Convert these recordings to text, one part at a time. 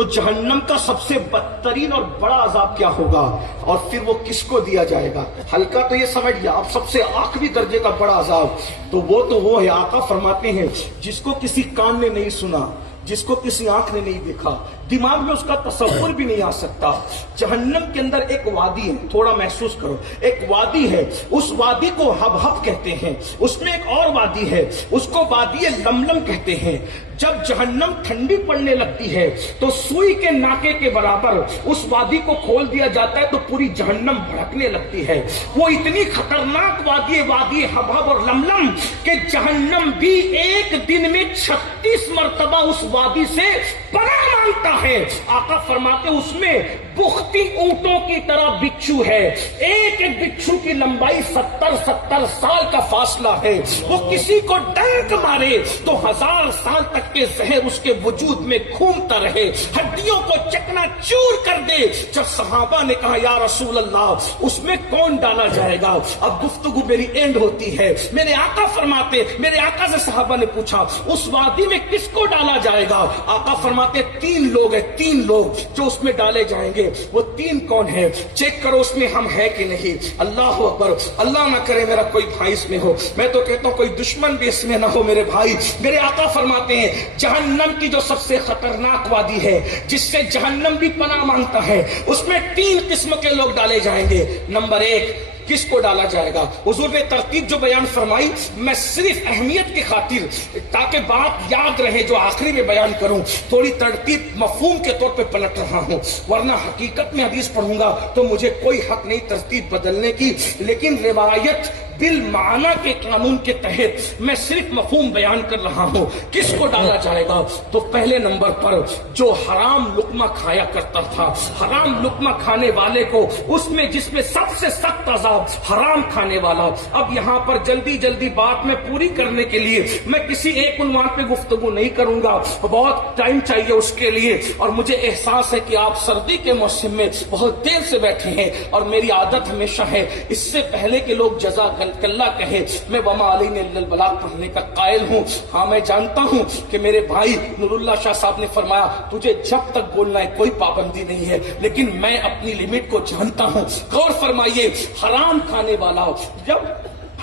تو جہنم کا سب سے بدترین اور بڑا عذاب کیا ہوگا، اور پھر وہ کس کو دیا جائے گا؟ ہلکا تو یہ سمجھ لیا، اب سب سے آخری درجے کا بڑا عذاب تو وہ ہے، آقا فرماتے ہیں جس کو کسی کان نے نہیں سنا، جس کو کسی آنکھ نے نہیں دیکھا، دماغ میں اس کا تصور بھی نہیں آ سکتا۔ جہنم کے اندر ایک وادی ہے، تھوڑا محسوس کرو، ایک وادی ہے، اس وادی کو حبحب کہتے ہیں، اس میں ایک اور وادی ہے، اس کو وادی لملم کہتے ہیں۔ جب جہنم ٹھنڈی پڑنے لگتی ہے تو سوئی کے ناکے کے برابر اس وادی کو کھول دیا جاتا ہے تو پوری جہنم بھڑکنے لگتی ہے۔ وہ اتنی خطرناک وادی حبحب اور لملم کہ جہنم بھی ایک دن میں 36 مرتبہ اس وادی سے پناہ مانگتا ہے۔ آقا فرماتے اس میں بختی اونٹوں کی طرح بچھو ہے، ایک ایک بچھو کی لمبائی 70 سال کا فاصلہ ہے۔ وہ کسی کو ڈنک مارے تو 1000 سال تک کے زہر اس کے وجود میں گھومتا رہے، ہڈیوں کو چکنا چور کر دے۔ جب صحابہ نے کہا یا رسول اللہ اس میں کون ڈالا جائے گا، اب گفتگو میری اینڈ ہوتی ہے، میرے آقا فرماتے، میرے آقا سے صحابہ نے پوچھا اس وادی میں کس کو ڈالا جائے گا؟ آقا فرماتے 3 لوگ ہیں، 3 لوگ جو اس میں ڈالے جائیں گے۔ وہ 3 کون ہیں؟ چیک کرو اس میں ہم ہے کہ نہیں۔ اللہ اکبر، اللہ نہ کرے میرا کوئی بھائی اس میں ہو، میں تو کہتا ہوں کوئی دشمن بھی اس میں نہ ہو میرے بھائی۔ میرے آقا فرماتے ہیں جہنم کی جو سب سے خطرناک وادی ہے جس سے جہنم بھی پناہ مانگتا ہے، اس میں 3 قسم کے لوگ ڈالے جائیں گے۔ نمبر 1 کس کو ڈالا جائے گا؟ حضور نے ترتیب جو بیان فرمائی میں صرف اہمیت کی خاطر تاکہ بات یاد رہے جو آخری میں بیان کروں، تھوڑی ترتیب مفہوم کے طور پہ پلٹ رہا ہوں، ورنہ حقیقت میں حدیث پڑھوں گا تو مجھے کوئی حق نہیں ترتیب بدلنے کی، لیکن روایت بالمعنی کے قانون کے تحت میں صرف مفہوم بیان کر رہا ہوں۔ کس کو ڈالا جائے گا؟ تو پہلے نمبر پر جو حرام لقمہ کھایا کرتا تھا، حرام لقمہ کھانے والے کو، اس میں جس میں سب سے سخت عذاب حرام کھانے والا۔ اب یہاں پر جلدی بات میں پوری کرنے کے لیے میں کسی ایک عنوان پہ گفتگو نہیں کروں گا، بہت ٹائم چاہیے اس کے لیے، اور مجھے احساس ہے کہ آپ سردی کے موسم میں بہت دیر سے بیٹھے ہیں، اور میری عادت ہمیشہ ہے اس سے پہلے کہ لوگ جزاک اللہ کہے میں وما علینا الا البلاغ پڑھنے کا قائل ہوں۔ ہاں میں جانتا ہوں کہ میرے بھائی نور اللہ شاہ صاحب نے فرمایا تجھے جب تک بولنا ہے کوئی پابندی نہیں ہے، لیکن میں اپنی لمٹ کو جانتا ہوں۔ غور فرمائیے، حرام کھانے والا جب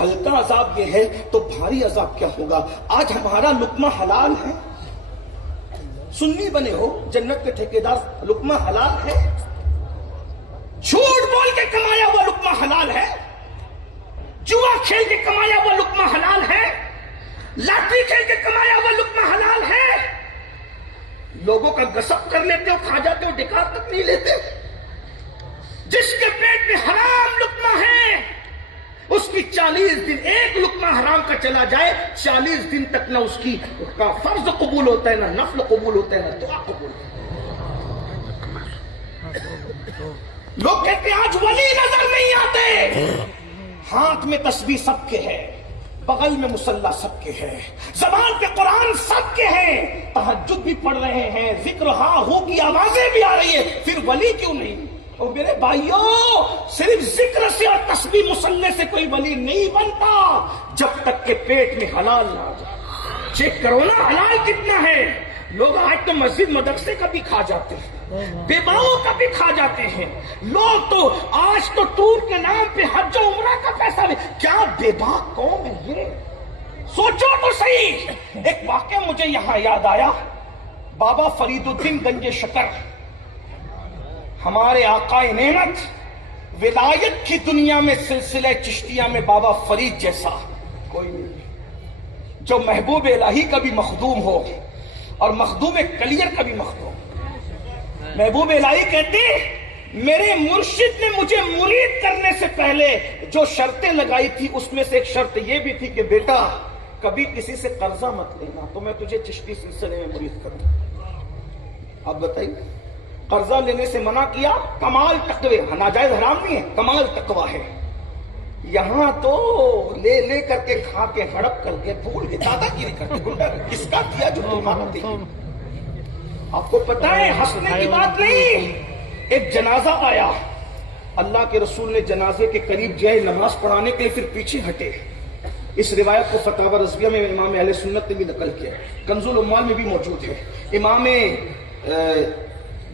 ہلکا عذاب یہ ہے تو بھاری عذاب کیا ہوگا؟ آج ہمارا لقمہ حلال ہے، سنی بنے ہو جنت کے ٹھیکیدار، لقمہ حلال ہے، جھوٹ بول کے کمایا ہوا لقمہ حلال ہے، جوا کھیل کے کمایا ہوا لقمہ حلال ہے، لاٹری کھیل کے کمایا ہوا لقمہ حلال ہے۔ لوگوں کا غصب کر لیتے ہو، کھا جاتے ہو، ڈکار تک نہیں لیتے۔ جس کے پیٹ میں حرام لقمہ ہے اس کی 40 دن، ایک لقمہ حرام کا چلا جائے 40 دن تک نہ اس کی کا فرض قبول ہوتا ہے، نہ نفل قبول ہوتا ہے، نہ دعا قبول ہوتا ہے۔ لوگ کہتے ہیں آج ولی نظر نہیں آتے، ہاتھ میں تسبیح سب کے ہے، بغل میں مصلی سب کے ہے، زبان پہ قرآن سب کے ہیں، تہجد بھی پڑھ رہے ہیں، ذکر ہاں ہو کی آوازیں بھی آ رہی ہے، پھر ولی کیوں نہیں؟ اور میرے بھائیوں صرف ذکر سے اور تسبیح مصلی سے کوئی ولی نہیں بنتا جب تک کہ پیٹ میں حلال نہ آ جائے۔ چیک کرو نا حلال کتنا ہے۔ لوگ آج تو مسجد مدرسے کا بھی کھا جاتے ہیں، بیواؤں کا بھی کھا جاتے ہیں، لوگ تو آج تو ٹور کے نام پہ حج و عمرہ کا پیسہ بھی۔ کیا بے باک قوم ہے یہ؟ سوچو تو صحیح۔ ایک واقعہ مجھے یہاں یاد آیا، بابا فرید الدین گنج شکر، ہمارے آقا نعمت، ولایت کی دنیا میں سلسلہ چشتیہ میں بابا فرید جیسا کوئی نہیں، جو محبوب الہی کا بھی مخدوم ہو اور مخدوم کلیر کا بھی مخدوم۔ محبوب الہی کہتے میرے مرشد نے مجھے مرید کرنے سے پہلے جو شرطیں لگائی تھی اس میں سے ایک شرط یہ بھی تھی کہ بیٹا کبھی کسی سے قرضہ مت لینا تو میں تجھے چشتی سلسلے میں مرید کروں۔ اب بتائیے، قرضہ لینے سے منع کیا، کمال تقوی، ناجائز حرام نہیں ہے، کمال تقوی ہے۔ یہاں تو لے لے کر کے کھا کے ہڑپ کر کے بھول کے دادا کی نہیں کرتے، گنڈا کس کا کیا جو تمہارا تھی۔ آپ کو پتا ہے ہنسنے کی بات نہیں، ایک جنازہ آیا، اللہ کے رسول نے جنازے کے قریب جائے نماز پڑھانے کے لیے پھر پیچھے ہٹے۔ اس روایت کو فتاوی رضویہ میں امام اہل سنت نے بھی نقل کیا، کنز الاموال میں بھی موجود ہے۔ امام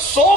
100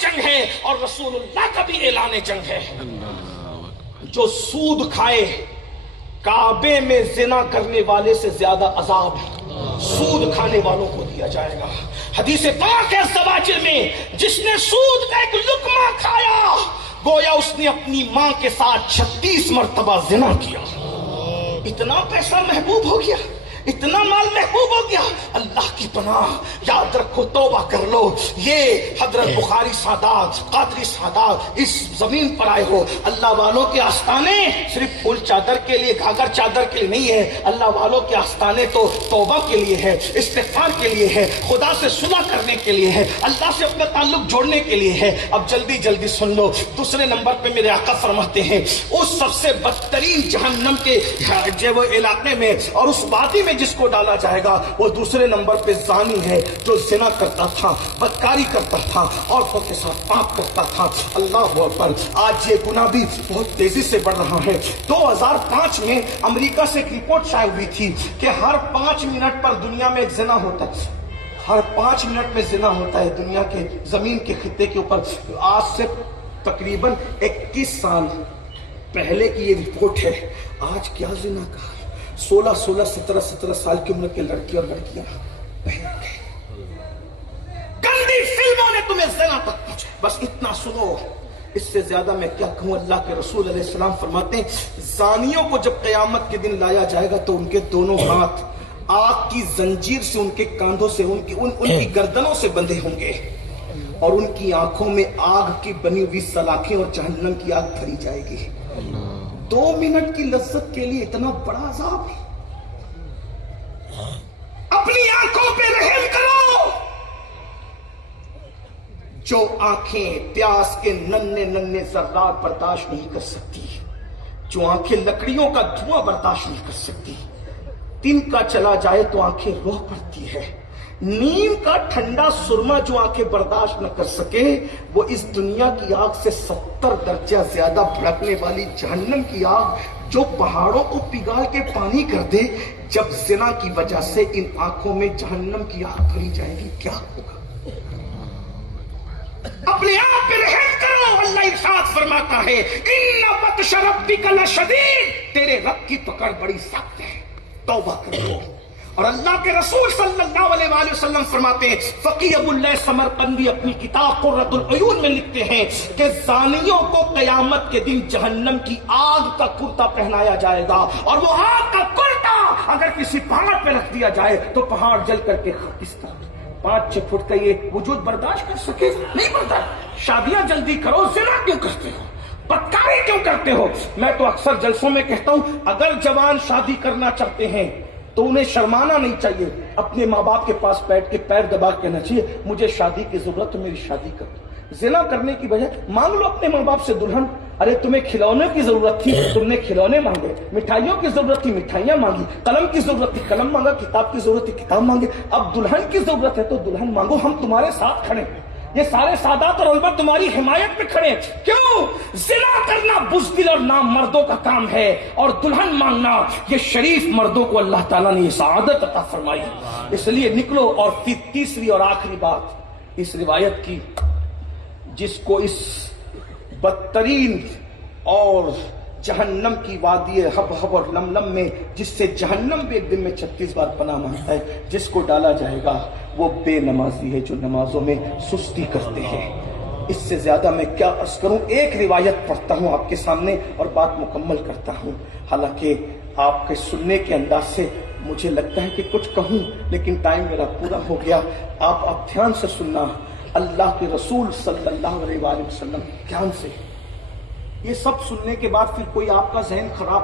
جنگ ہے اور رسول اللہ کا بھی اعلان جنگ ہے. جو سود کھائے، کعبے میں زنا کرنے والے سے زیادہ عذاب سود کھانے والوں کو دیا جائے گا. حدیث پاک ہے زواجر میں، جس نے سود کا ایک لقمہ کھایا گویا اس نے اپنی ماں کے ساتھ 36 مرتبہ زنا کیا. اتنا پیسہ محبوب ہو گیا، اتنا مال محبوب ہو گیا. اللہ کی پناہ، یاد رکھو، توبہ کر لو. یہ حضرت بخاری سادات، قادری سادات اس زمین پر آئے ہو. اللہ والوں کے آستانے صرف پھول چادر کے لیے، گھاگھر چادر کے لیے نہیں ہے. اللہ والوں کے آستانے تو توبہ کے لیے ہے، استغفار کے لیے ہے، خدا سے صلح کرنے کے لیے ہے، اللہ سے اپنا تعلق جوڑنے کے لیے ہے. اب جلدی جلدی سن لو. دوسرے نمبر پہ میرے آقا فرماتے ہیں اس سب سے بدترین جہنم کے وہ علاقے میں اور اس وادی میں جس کو ڈالا جائے گا، وہ دوسرے نمبر پہ زانی ہے جو زنا کرتا تھا، بدکاری کرتا تھا، عورتوں کے ساتھ پاپ کرتا تھا. اللہ اکبر. آج یہ گناہ بھی بہت تیزی سے بڑھ رہا ہے. 2005 میں امریکہ سے ایک رپورٹ شائع ہوئی تھی کہ ہر 5 منٹ پر دنیا میں ایک زنا ہوتا ہے. ہر 5 منٹ میں زنا ہوتا ہے دنیا کے زمین کے خطے کے اوپر. آج سے تقریباً 21 سال پہلے کی یہ رپورٹ ہے. آج کیا زنا کا 16 17 سال کی عمر کے لڑکی اور لڑکیاں گندی فلموں نے تمہیں زنا تک پہنچا. بس اتنا سنو، اس سے زیادہ میں کیا کہوں. اللہ کے رسول علیہ السلام فرماتے ہیں زانیوں کو جب قیامت کے دن لایا جائے گا تو ان کے دونوں ہاتھ آگ کی زنجیر سے ان کے کاندھوں سے ان کی گردنوں سے بندھے ہوں گے اور ان کی آنکھوں میں آگ کی بنی ہوئی سلاخیں اور جہنم کی آگ بھری جائے گی. 2 منٹ کی لذت کے لیے اتنا بڑا عذاب. اپنی آنکھوں پہ رحم کرو. جو آنکھیں پیاس کے ننھے ذرات برداشت نہیں کر سکتی، جو آنکھیں لکڑیوں کا دھواں برداشت نہیں کر سکتی، دن کا چلا جائے تو آنکھیں روح پڑتی ہے. نیم کا ٹھنڈا سرما جو آنکھیں برداشت نہ کر سکے، وہ اس دنیا کی آگ سے 70 درجہ زیادہ بھڑکنے والی جہنم کی آگ جو پہاڑوں کو پگھال کے پانی کر دے، جب زنا کی وجہ سے ان آنکھوں میں جہنم کی آگ بھری جائے گی، کیا ہوگا؟ اپنے آپ پہ رحم کرو. اللہ ارشاد فرماتا ہے ان بطش ربک لشدید، تیرے رب کی پکڑ بڑی سخت ہے، توبہ کرو. اور اللہ کے رسول صلی اللہ علیہ وآلہ وسلم فرماتے ہیں، فقی ابو اللہ سمرقندی اپنی کتاب قرۃ العیون میں لکھتے ہیں کہ زانیوں کو قیامت کے دن جہنم کی آگ کا کرتا پہنایا جائے گا اور وہ آگ کا کرتا اگر کسی پہاڑ پہ رکھ دیا جائے تو پہاڑ جل کر کے کس طرح 5-6 فٹ کا یہ وجود برداشت کر سکے؟ نہیں برداشت. شادیاں جلدی کرو. زنا کیوں کرتے ہو؟ بدکاری کیوں کرتے ہو؟ میں تو اکثر جلسوں میں کہتا ہوں اگر جوان شادی کرنا چاہتے ہیں تو انہیں شرمانا نہیں چاہیے. اپنے ماں باپ کے پاس بیٹھ کے پیر دبا کے کہنا چاہیے مجھے شادی کی ضرورت ہے، میری شادی کر دو. زنا کرنے کی بجائے مانگ لو اپنے ماں باپ سے دلہن. ارے تمہیں کھلونے کی ضرورت تھی، تم نے کھلونے مانگے. مٹھائیوں کی ضرورت تھی، مٹھائیاں مانگی. قلم کی ضرورت تھی، قلم مانگا. کتاب کی ضرورت تھی، کتاب مانگے. اب دلہن کی ضرورت ہے تو دلہن مانگو. ہم تمہارے ساتھ کھڑے ہیں. یہ سارے سادات اور علماء تمہاری حمایت میں کھڑے. کیوں؟ زنا کرنا بزدل اور نام مردوں کا کام ہے اور دلہن مانگنا یہ شریف مردوں کو اللہ تعالیٰ نے یہ سعادت عطا فرمائی. اس لیے نکلو. اور تیسری اور آخری بات اس روایت کی، جس کو اس بدترین اور جہنم کی وادی حب حب اور لملم میں جس سے جہنم بھی ایک دن میں 36 بار پناہ مانگتا ہے، جس کو ڈالا جائے گا وہ بے نمازی ہے جو نمازوں میں سستی کرتے ہیں. اس سے زیادہ میں کیا عرض کروں. ایک روایت پڑھتا ہوں آپ کے سامنے اور بات مکمل کرتا ہوں. حالانکہ آپ کے سننے کے انداز سے مجھے لگتا ہے کہ کچھ کہوں لیکن ٹائم میرا پورا ہو گیا. آپ دھیان سے سننا. اللہ کے رسول صلی اللہ علیہ وآلہ وسلم دھیان سے. یہ سب سننے کے بعد پھر کوئی آپ کا ذہن خراب